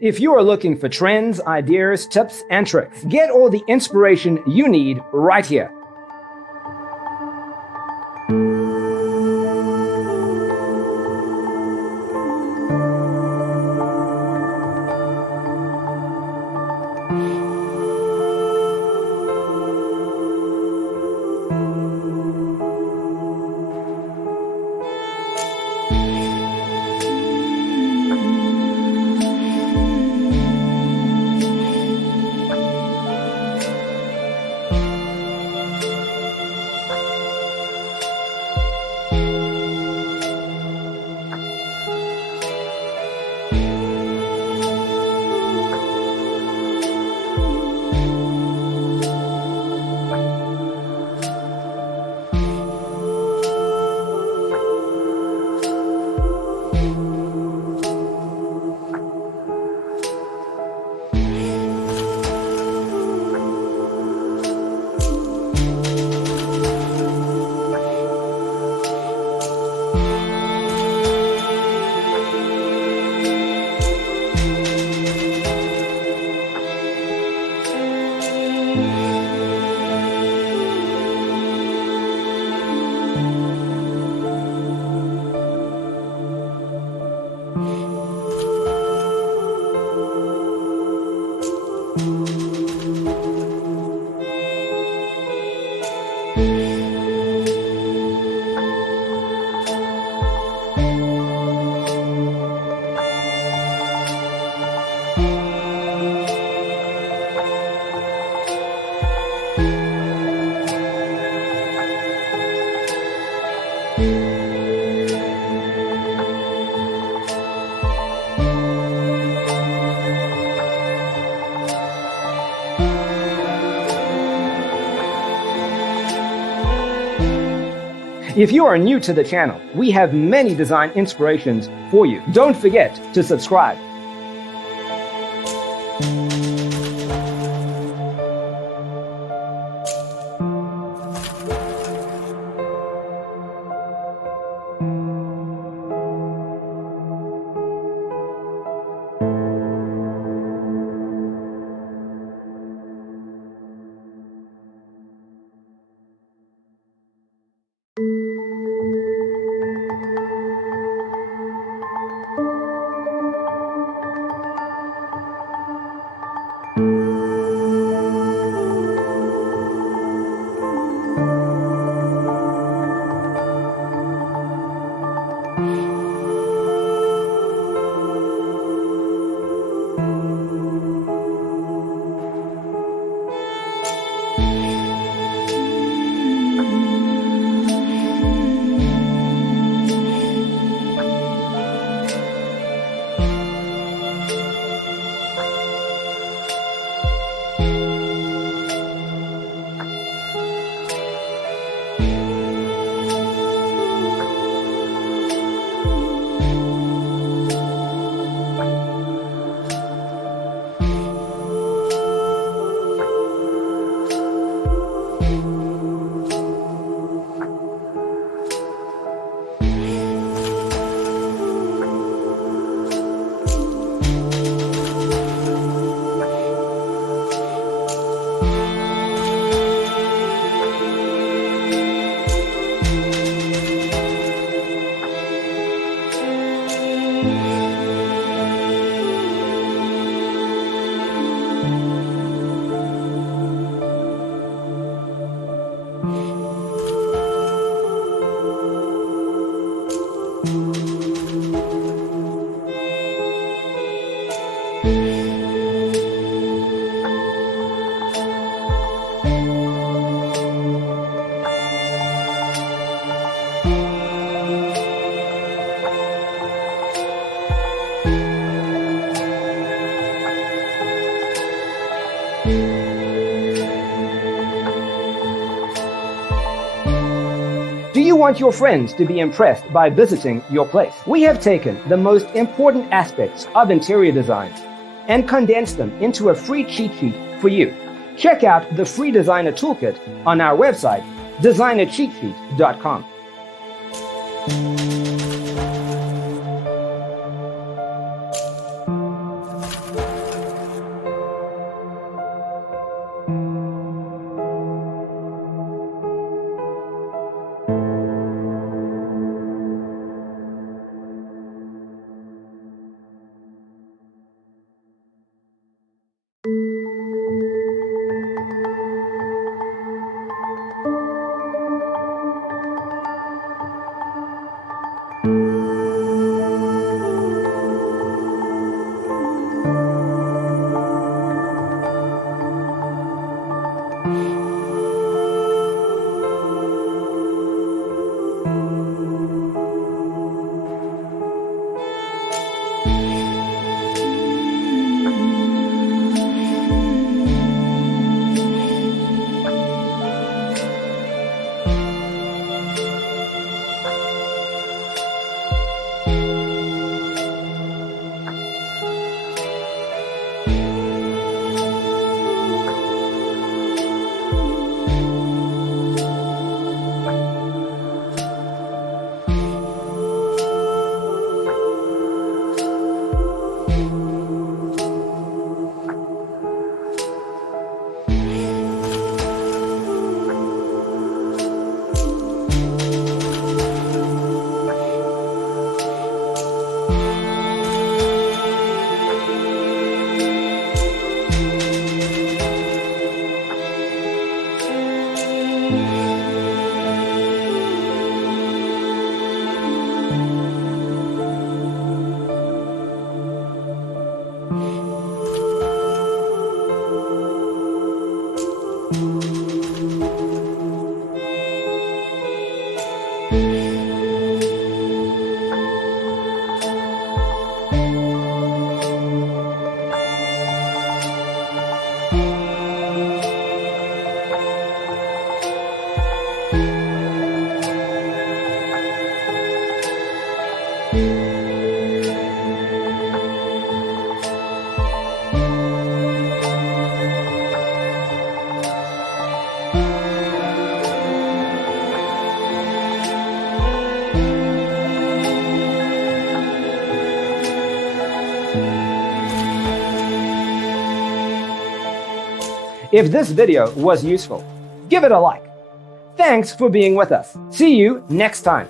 If you are looking for trends, ideas, tips, and tricks, get all the inspiration you need right here. If you are new to the channel, we have many design inspirations for you. Don't forget to subscribe. Do you want your friends to be impressed by visiting your place? We have taken the most important aspects of interior design and condensed them into a free cheat sheet for you. Check out the free designer toolkit on our website, designercheatsheet.com. If this video was useful, give it a like. Thanks for being with us. See you next time.